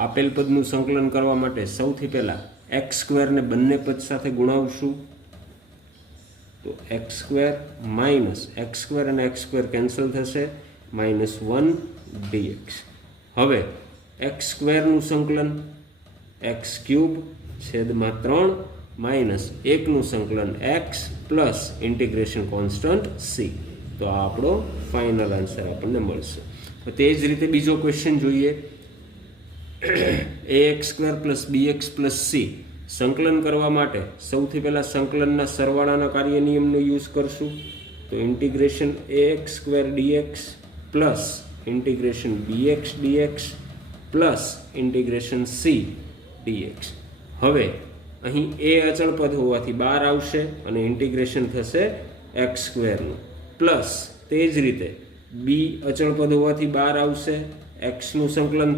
આપેલ પદનું સંકલન કરવા માટે સૌથી પહેલાં એક્સ સ્ક્વેરને બંને પદ સાથે ગુણાવશું તો x square minus x square અને એક્સ સ્ક્વેર કેન્સલ થશે -1 dx. હવે એક્સ સ્ક્વેરનું સંકલન એક્સ ક્યુબ છેદમાં 3 માઇનસ 1નું સંકલન x plus integration constant C. તો આ આપણો ફાઇનલ આન્સર આપણને મળશે. તો તે જ રીતે બીજો ક્વેશ્ચન જોઈએ. ax square plus bx plus C સંકલન કરવા માટે સૌથી પહેલાં સંકલનના સરવાળાના કાર્ય નિયમનો યુઝ કરશું. તો integration ax square dx plus integration bx dx plus integration C dx. હવે અહીં એ અચળ પદ હોવાથી બહાર આવશે અને ઇન્ટિગ્રેશન થશે એક્સ સ્ક્વેરનું પ્લસ તે જ રીતે બી અચળ પદ હોવાથી બહાર આવશે એક્સનું સંકલન